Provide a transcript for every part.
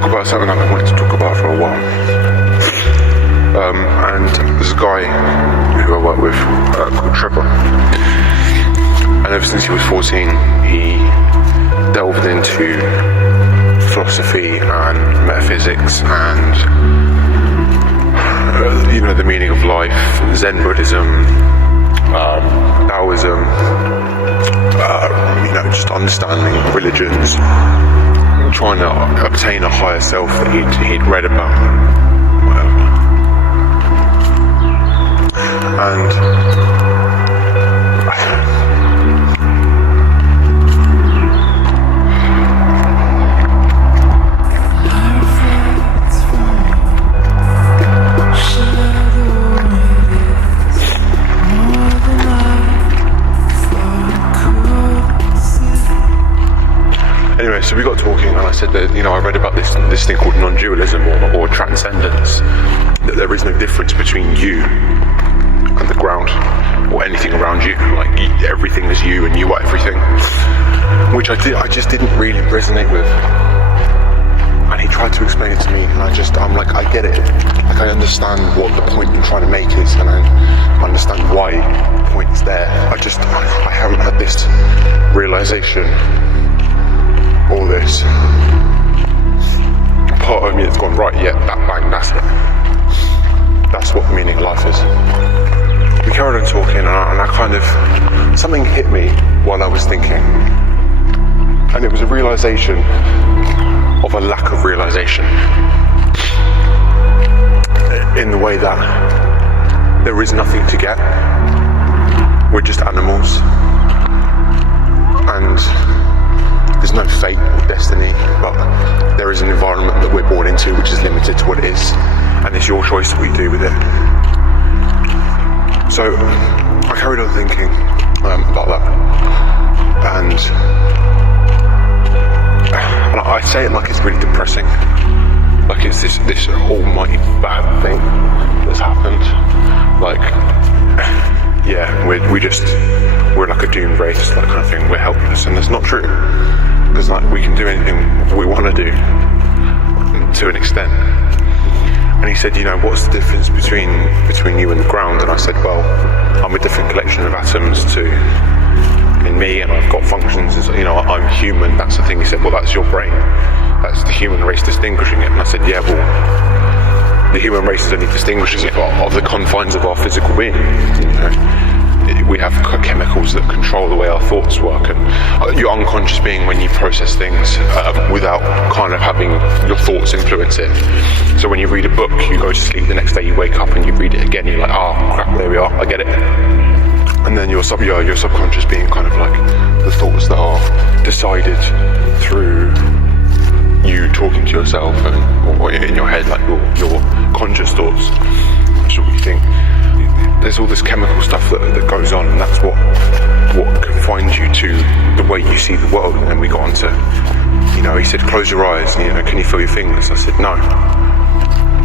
talk about something I've been wanting to talk about for a while. And there's a guy who I work with called Trevor. And ever since he was 14, he delved into philosophy and metaphysics and the meaning of life, Zen Buddhism, Taoism, just understanding religions, trying to obtain a higher self that he'd read about, whatever. And anyway, so we got talking, and I said that I read about this thing called non-dualism or transcendence, that there is no difference between you and the ground or anything around you. Like everything is you, and you are everything, which I just didn't really resonate with. And he tried to explain it to me, and I'm like, I get it. Like I understand what the point you're trying to make is, and I understand why the point is there. I haven't had this realization. All this part of me that's gone, right, yeah, that bang, that's it. That's what the meaning of life is. We carried on talking, and I kind of, something hit me while I was thinking, and it was a realization of a lack of realization, in the way that there is nothing to get. We're just animals, and there's no fate or destiny, but there is an environment that we're born into which is limited to what it is, and it's your choice what you do with it. So I carried on thinking about that, and I say it like it's really depressing, like it's this almighty bad thing that's happened. Like, yeah, we're like a doomed race, that kind of thing. We're helpless, and that's not true. Because we can do anything we want to do to an extent. And he said, what's the difference between you and the ground? And I said, well, I'm a different collection of atoms in me, and I've got functions. I'm human. That's the thing. He said, well, that's your brain. That's the human race distinguishing it. And I said, yeah, well, the human race is only distinguishing it of the confines of our physical being. We have chemicals that control the way our thoughts work, and your unconscious being, when you process things without kind of having your thoughts influence it. So when you read a book, you go to sleep, the next day you wake up and you read it again, you're like, oh crap, there we are, I get it. And then your subconscious being kind of like the thoughts that are decided through you talking to yourself or in your head, like your conscious thoughts. That's what you think. There's all this chemical stuff that goes on, and that's what confines you to the way you see the world. And then we got on to, he said, close your eyes, can you feel your fingers? I said, no.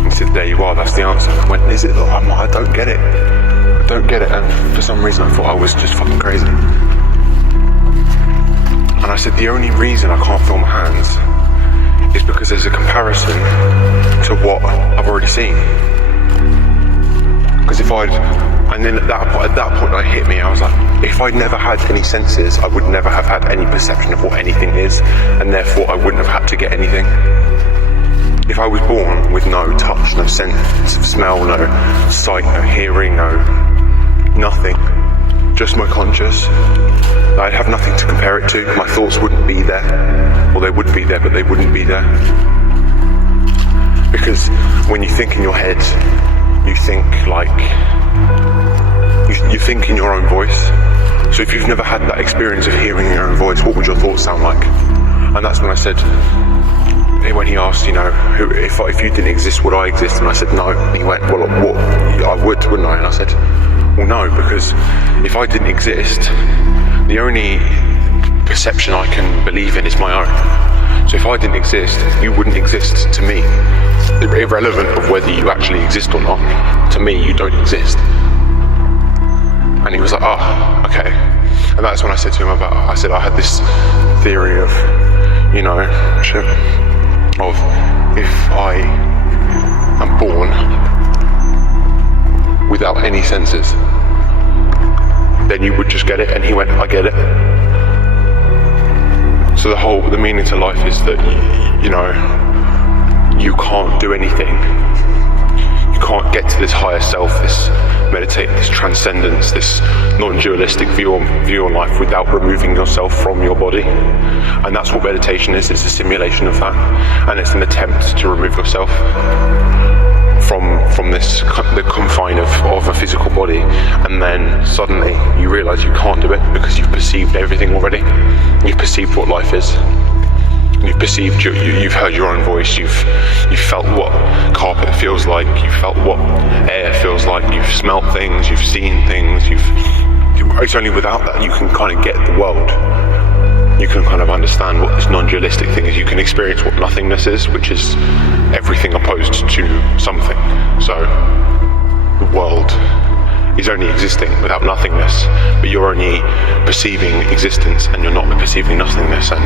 He said, there you are, that's the answer. I went, is it? I don't get it. I don't get it. And for some reason I thought I was just fucking crazy. And I said, the only reason I can't feel my hands is because there's a comparison to what I've already seen. Because and then at that point it hit me, I was like, if I'd never had any senses, I would never have had any perception of what anything is, and therefore I wouldn't have had to get anything. If I was born with no touch, no sense of smell, no sight, no hearing, nothing, just my conscious, I'd have nothing to compare it to. My thoughts wouldn't be there, or they would be there, but they wouldn't be there. Because when you think in your head, you think you think in your own voice. So if you've never had that experience of hearing your own voice, what would your thoughts sound like? And that's when I said, when he asked, if you didn't exist, would I exist? And I said, no. And he went, well, what? I would, wouldn't I? And I said, well, no, because if I didn't exist, the only perception I can believe in is my own. So if I didn't exist, you wouldn't exist to me. Irrelevant of whether you actually exist or not. To me, you don't exist. And he was like, oh, okay. And that's when I said to him I said I had this theory of, of any senses, then you would just get it. And he went, I get it. So the meaning to life is that, you know, you can't do anything. You can't get to this higher self, this meditate, this transcendence, this non-dualistic view on life without removing yourself from your body. And that's what meditation is. It's a simulation of that. And it's an attempt to remove yourself from the confine of a physical body, and then suddenly you realise you can't do it because you've perceived everything already. You've perceived what life is. You've perceived, you've heard your own voice, you've felt what carpet feels like, you've felt what air feels like, you've smelt things, you've seen things, it's only without that you can kind of get the world. You can kind of understand what this non-dualistic thing is. You can experience what nothingness is, which is everything opposed to something. So the world is only existing without nothingness, but you're only perceiving existence and you're not perceiving nothingness, and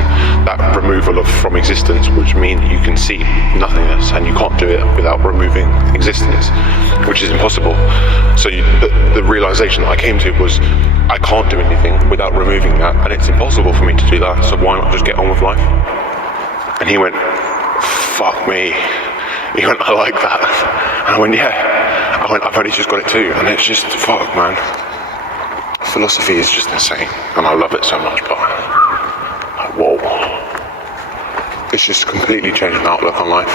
that removal from existence would mean you can see nothingness, and you can't do it without removing existence, which is impossible. So the realization that I came to was, I can't do anything without removing that, and it's impossible for me to do that, so why not just get on with life? And he went, fuck me. He went, I like that. And I went, yeah. I went, I've only just got it too. And it's just, fuck, man. Philosophy is just insane. And I love it so much, but like, whoa. It's just completely changed my outlook on life.